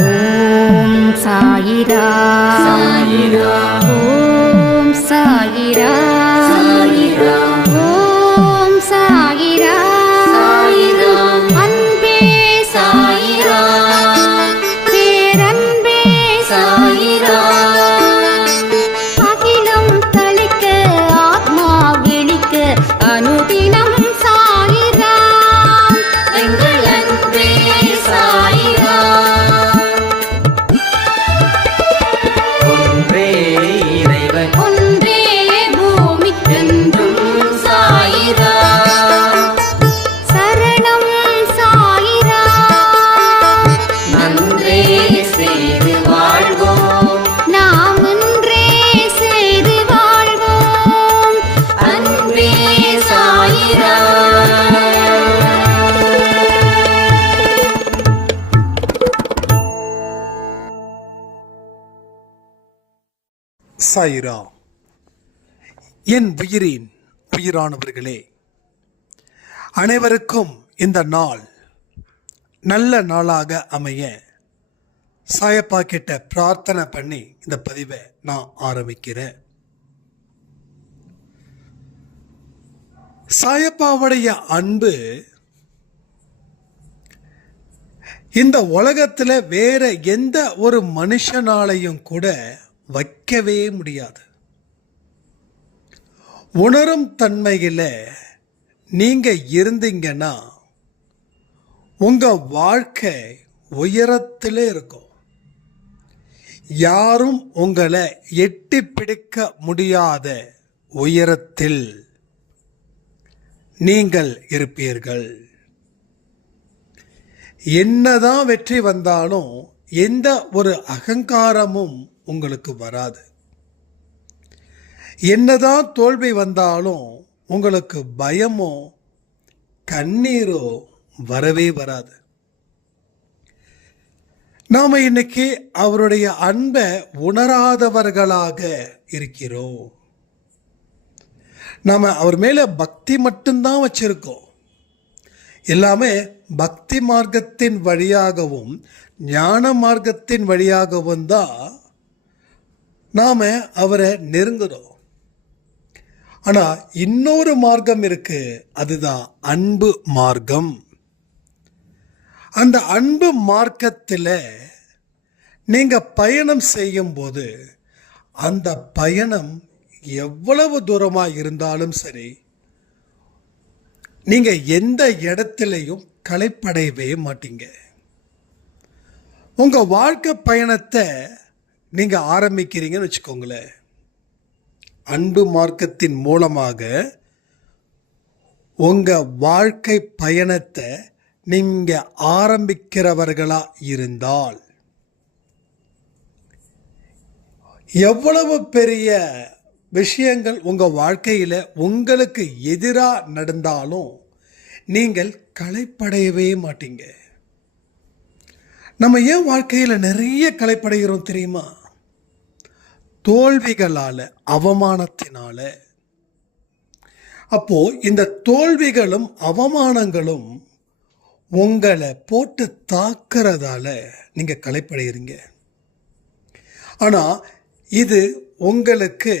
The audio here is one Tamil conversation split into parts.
ஓம் சாயிரா சாயிரா ஓம் சாயிரா சாயிரா ஓம் சாயிரா சாயிரா அன்பே சாயிரா பேரன்பே சாயிரா அகிலம் தளிக்க ஆத்மா விழிக்க அனுதினம் சாயிரா எங்கள் அன்பே சாயிரா ஒன்றே இறைவன் ஒன்றே பூமிக்கென்றும் சாயிரா சரணம் சாயிரா நன்றே செய்து வாழ்வோம் நாம் ஒன்றே செய்து வாழ்வோம் அன்பே சாயிரா. சாயிரா. என் உயிரின் உயிரானவர்களே, அனைவருக்கும் இந்த நாள் நல்ல நாளாக அமைய சாயப்பா கிட்ட பிரார்த்தனை பண்ணி இந்த பதிவை நான் ஆரம்பிக்கிறேன். சாயப்பாவுடைய அன்பு இந்த உலகத்தில் வேற எந்த ஒரு மனுஷனாலையும் கூட வைக்கவே முடியாது. உணரும் தன்மையில் நீங்க இருந்தீங்கன்னா உங்க வாழ்க்கை உயரத்தில் இருக்கும். யாரும் உங்களை எட்டி பிடிக்க முடியாத உயரத்தில் நீங்கள் இருப்பீர்கள். என்னதான் வெற்றி வந்தாலும் எந்த ஒரு அகங்காரமும் உங்களுக்கு வராது. என்னதான் தோல்வி வந்தாலும் உங்களுக்கு பயமோ கண்ணீரோ வரவே வராது. நாம இன்னைக்கு அவருடைய அன்பை உணராதவர்களாக இருக்கிறோம். நாம அவர் மேல பக்தி மட்டும்தான் வச்சிருக்கோம். எல்லாமே பக்தி மார்க்கத்தின் வழியாகவும் ஞான மார்க்கத்தின் வழியாகவும் தான் நாம அவரை நெருங்குறோம். ஆனா இன்னொரு மார்க்கம் இருக்கு, அதுதான் அன்பு மார்க்கம். அந்த அன்பு மார்க்கத்தில் நீங்க பயணம் செய்யும் போது அந்த பயணம் எவ்வளவு தூரமாக இருந்தாலும் சரி, நீங்க எந்த இடத்திலையும் களைப்படையவே மாட்டீங்க. உங்க வாழ்க்கை பயணத்தை நீங்க ஆரம்பிக்கிறீங்கன்னு வச்சுக்கோங்களேன். அன்பு மார்க்கத்தின் மூலமாக உங்க வாழ்க்கை பயணத்தை நீங்க ஆரம்பிக்கிறவர்களா இருந்தால் எவ்வளவு பெரிய விஷயங்கள் உங்க வாழ்க்கையில உங்களுக்கு எதிராக நடந்தாலும் நீங்கள் களைப்படையவே மாட்டீங்க. நம்ம ஏன் வாழ்க்கையில நிறைய களைப்படைகிறோம் தெரியுமா? தோல்விகளால, அவமானத்தினால. அப்போ இந்த தோல்விகளும் அவமானங்களும் உங்களை போட்டு தாக்குறதால நீங்க களைப்படைகிறீங்க. ஆனா இது உங்களுக்கு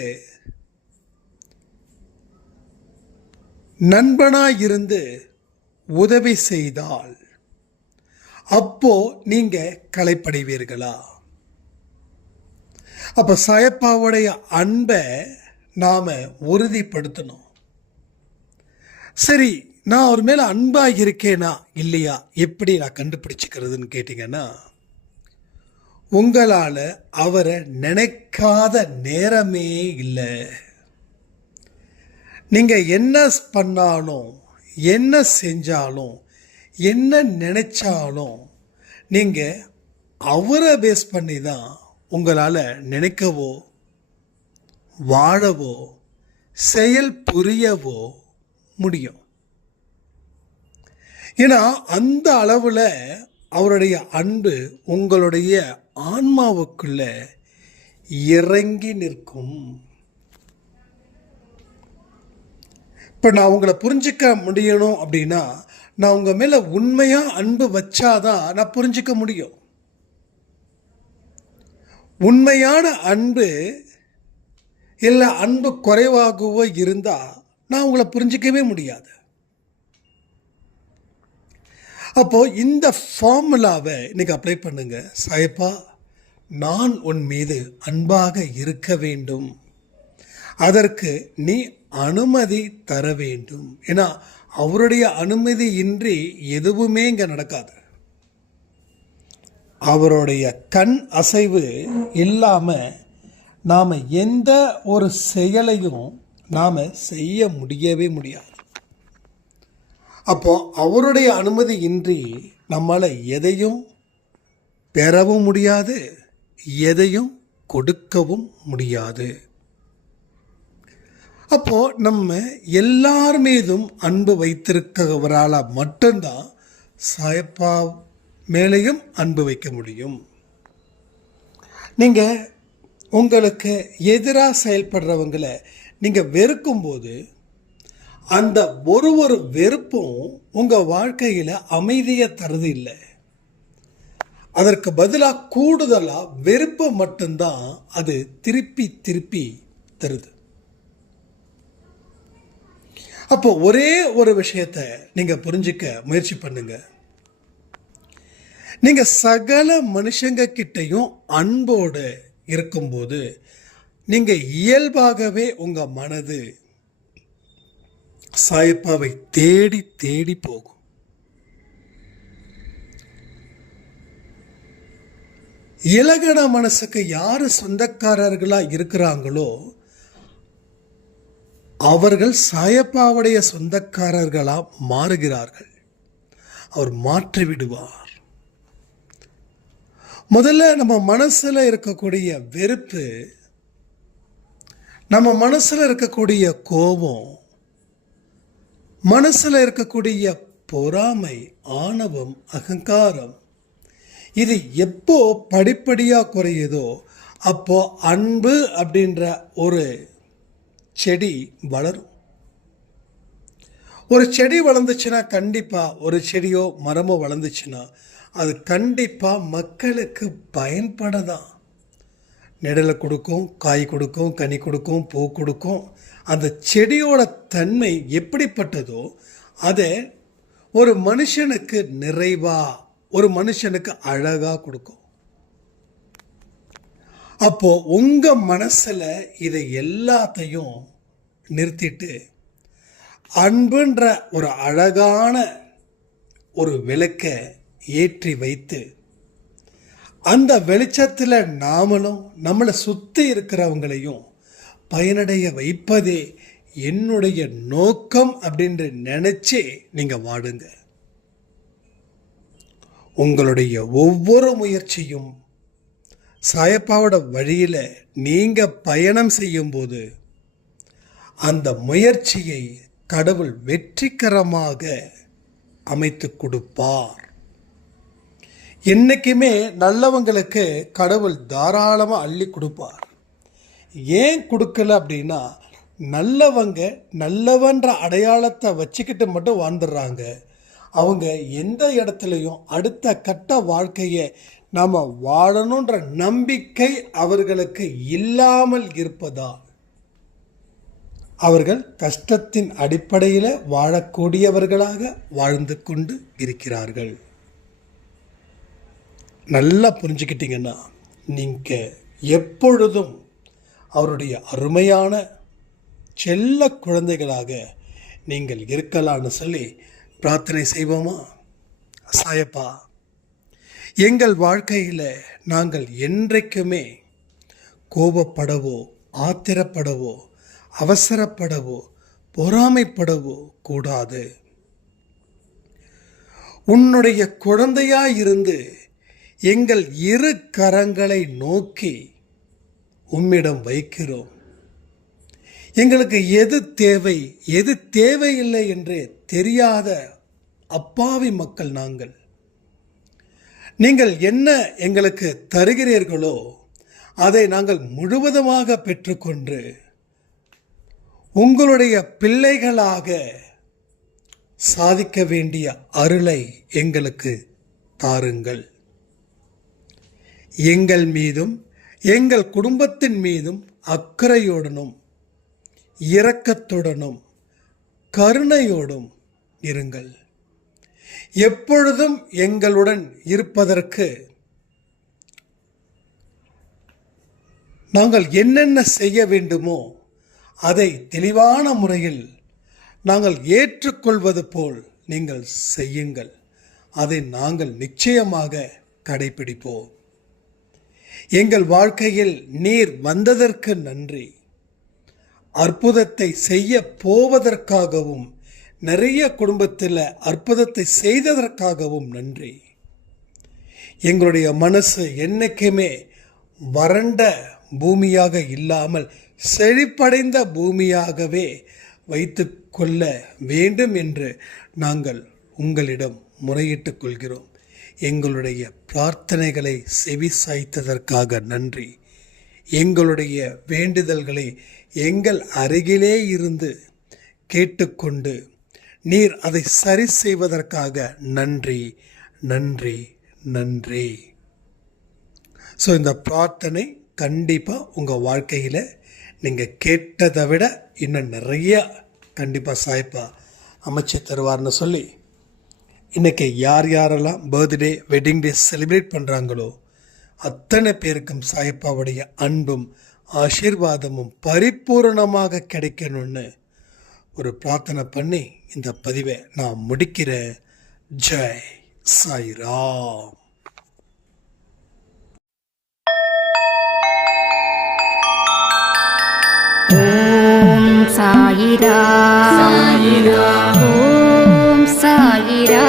நண்பனாய் இருந்து உதவி செய்தால் அப்போ நீங்க களைப்படைவீர்களா? அப்ப சாயப்பாவுடைய அன்பை நாம உறுதிப்படுத்தணும். சரி, நான் அவர் மேல அன்பா இருக்கேனா இல்லையா, எப்படி நான் கண்டுபிடிச்சுக்கிறதுன்னு கேட்டீங்கன்னா, உங்களால அவரை நினைக்காத நேரமே இல்லை. நீங்க என்ன பண்ணாலும், என்ன செஞ்சாலும், என்ன நினைச்சாலும் நீங்க அவரை பேஸ் பண்ணி தான் உங்களால் நினைக்கவோ வாழவோ செயல் புரியவோ முடியும். ஏன்னா அந்த அளவில் அவருடைய அன்பு உங்களுடைய ஆன்மாவுக்குள்ள இறங்கி நிற்கும். இப்போ நான் உங்களை புரிஞ்சிக்க முடியணும் அப்படின்னா, நான் உங்கள் மேலே உண்மையாக அன்பு வச்சாதான் நான் புரிஞ்சிக்க முடியும். உண்மையான அன்பு இல்லை அன்பு குறைவாகவோ இருந்தால் நான் உங்களை புரிஞ்சிக்கவே முடியாது. அப்போது இந்த ஃபார்முலாவை இன்னைக்கு அப்ளை பண்ணுங்க. சாயப்பா, நான் உன் மீது அன்பாக இருக்க வேண்டும், அதற்கு நீ அனுமதி தர வேண்டும். ஏன்னா அவருடைய அனுமதி இன்றி எதுவுமே இங்கே நடக்காது. அவருடைய கண் அசைவு இல்லாமல் நாம் எந்த ஒரு செயலையும் நாம் செய்ய முடியவே முடியாது. அப்போ அவருடைய அனுமதி இன்றி நம்மால் எதையும் பெறவும் முடியாது, எதையும் கொடுக்கவும் முடியாது. அப்போ நம்ம எல்லார் மீதும் அன்பு வைத்திருக்கிறவரால் மட்டும்தான் சாயப்பா மேலேயும் அன்பு வைக்க முடியும். நீங்கள் உங்களுக்கு எதிராக செயல்படுறவங்களை நீங்கள் வெறுக்கும்போது அந்த ஒரு வெறுப்பும் உங்கள் வாழ்க்கையில் அமைதியை தருது இல்லை. அதற்கு பதிலாக கூடுதலாக வெறுப்பை மட்டும்தான் அது திருப்பி திருப்பி தருது. அப்போ ஒரே ஒரு விஷயத்தை நீங்கள் புரிஞ்சிக்க முயற்சி பண்ணுங்க. நீங்கள் சகல மனுஷங்க கிட்டையும் அன்போடு இருக்கும்போது நீங்கள் இயல்பாகவே உங்கள் மனது சாயப்பாவை தேடி தேடி போகும். இலகன மனசுக்கு யார் சொந்தக்காரர்களாக இருக்கிறாங்களோ அவர்கள் சாயப்பாவுடைய சொந்தக்காரர்களாக மாறுகிறார்கள். அவர் மாற்றி விடுவார். முதல்ல நம்ம மனசில் இருக்கக்கூடிய வெறுப்பு, நம்ம மனசில் இருக்கக்கூடிய கோபம், மனசில் இருக்கக்கூடிய பொறாமை, ஆணவம், அகங்காரம், இது எப்போ படிப்படியாக குறையுதோ அப்போ அன்பு அப்படின்ற ஒரு செடி வளரும். ஒரு செடி வளர்ந்துச்சுன்னா கண்டிப்பாக, ஒரு செடியோ மரமோ வளர்ந்துச்சுன்னா அது கண்டிப்பாக மக்களுக்கு பயன்படதான். நிழலை கொடுக்கும், காய் கொடுக்கும், கனி கொடுக்கும், பூ கொடுக்கும். அந்த செடியோட தன்மை எப்படிப்பட்டதோ அதை ஒரு மனுஷனுக்கு நிறைவாக, ஒரு மனுஷனுக்கு அழகாக கொடுக்கும். அப்போது உங்கள் மனசில் இதை எல்லாத்தையும் நிறுத்திட்டு அன்புன்ற ஒரு அழகான ஒரு விளக்கை ஏற்றி வைத்து அந்த வெளிச்சத்தில் நாமளும் நம்மளை சுற்றி இருக்கிறவங்களையும் பயனடைய வைப்பதே என்னுடைய நோக்கம் அப்படின்ற நினச்சி நீங்கள் வாடுங்க. உங்களுடைய ஒவ்வொரு முயற்சியும் சாயப்பாவோட வழியில் நீங்கள் பயணம் செய்யும்போது அந்த முயற்சியை கடவுள் வெற்றிகரமாக அமைத்து கொடுப்பார். என்றைக்குமே நல்லவங்களுக்கு கடவுள் தாராளமாக அள்ளி கொடுப்பார். ஏன் கொடுக்கல அப்படின்னா, நல்லவங்க நல்லவன்ற அடையாளத்தை வச்சுக்கிட்டு மட்டும் வாழ்ந்துடுறாங்க. அவங்க எந்த இடத்துலையும் அடுத்த கட்ட வாழ்க்கையை நாம் வாழணுன்ற நம்பிக்கை அவர்களுக்கு இல்லாமல் இருப்பதால் அவர்கள் கஷ்டத்தின் அடிப்படையில் வாழக்கூடியவர்களாக வாழ்ந்து கொண்டு இருக்கிறார்கள். நல்லா புரிஞ்சுக்கிட்டீங்கன்னா நீங்கள் எப்பொழுதும் அவருடைய அருமையான செல்ல குழந்தைகளாக நீங்கள் இருக்கலான்னு சொல்லி பிரார்த்தனை செய்வோமா? சாயப்பா, எங்கள் வாழ்க்கையில் நாங்கள் என்றைக்குமே கோபப்படவோ, ஆத்திரப்படவோ, அவசரப்படவோ, பொறாமைப்படவோ கூடாது. உன்னுடைய குழந்தையாயிருந்து எங்கள் இரு கரங்களை நோக்கி உம்மிடம் வைக்கிறோம். எங்களுக்கு எது தேவை, எது தேவையில்லை என்று தெரியாத அப்பாவி மக்கள் நாங்கள். நீங்கள் என்ன எங்களுக்கு தருகிறீர்களோ அதை நாங்கள் முழுவதுமாக பெற்றுக்கொண்டு உங்களுடைய பிள்ளைகளாக சாதிக்க வேண்டிய அருளை எங்களுக்கு தாருங்கள். எங்கள் மீதும் எங்கள் குடும்பத்தின் மீதும் அக்கறையுடனும் இரக்கத்துடனும் கருணையோடும் இருங்கள். எப்பொழுதும் எங்களுடன் இருப்பதற்கு நாங்கள் என்னென்ன செய்ய வேண்டுமோ அதை தெளிவான முறையில் நாங்கள் ஏற்றுக்கொள்வது போல் நீங்கள் செய்யுங்கள். அதை நாங்கள் நிச்சயமாக கடைபிடிப்போம். எங்கள் வாழ்க்கையில் நீர் வந்ததற்கு நன்றி. அற்புதத்தை செய்ய போவதற்காகவும் நிறைய குடும்பத்தில் அற்புதத்தை செய்ததற்காகவும் நன்றி. எங்களுடைய மனசு என்னைக்குமே வறண்ட பூமியாக இல்லாமல் செழிப்படைந்த பூமியாகவே வைத்து கொள்ள வேண்டும் என்று நாங்கள் உங்களிடம் முறையிட்டுக் கொள்கிறோம். எங்களுடைய பிரார்த்தனைகளை செவி சாய்த்ததற்காக நன்றி. எங்களுடைய வேண்டுதல்களை எங்கள் அருகிலே இருந்து கேட்டுக்கொண்டு நீர் அதை சரி செய்வதற்காக நன்றி நன்றி நன்றி. ஸோ இந்த பிரார்த்தனை கண்டிப்பாக உங்கள் வாழ்க்கையில் நீங்கள் கேட்டதை விட இன்னும் நிறைய கண்டிப்பாக சாய்ப்பா அமைச்சு தருவார்னு சொல்லி இன்றைக்கி யார் யாரெல்லாம் பர்த்டே வெட்டிங் டே செலிப்ரேட் பண்ணுறாங்களோ அத்தனை பேருக்கும் சாயப்பாவுடைய அன்பும் ஆசீர்வாதமும் பரிபூரணமாக கிடைக்கணும்னு ஒரு பிரார்த்தனை பண்ணி இந்த பதிவை நான் முடிக்கிறேன். ஜெய் சாய்ராம். ஓம் சாயிரா சாயிரா ஓம் சாயிரா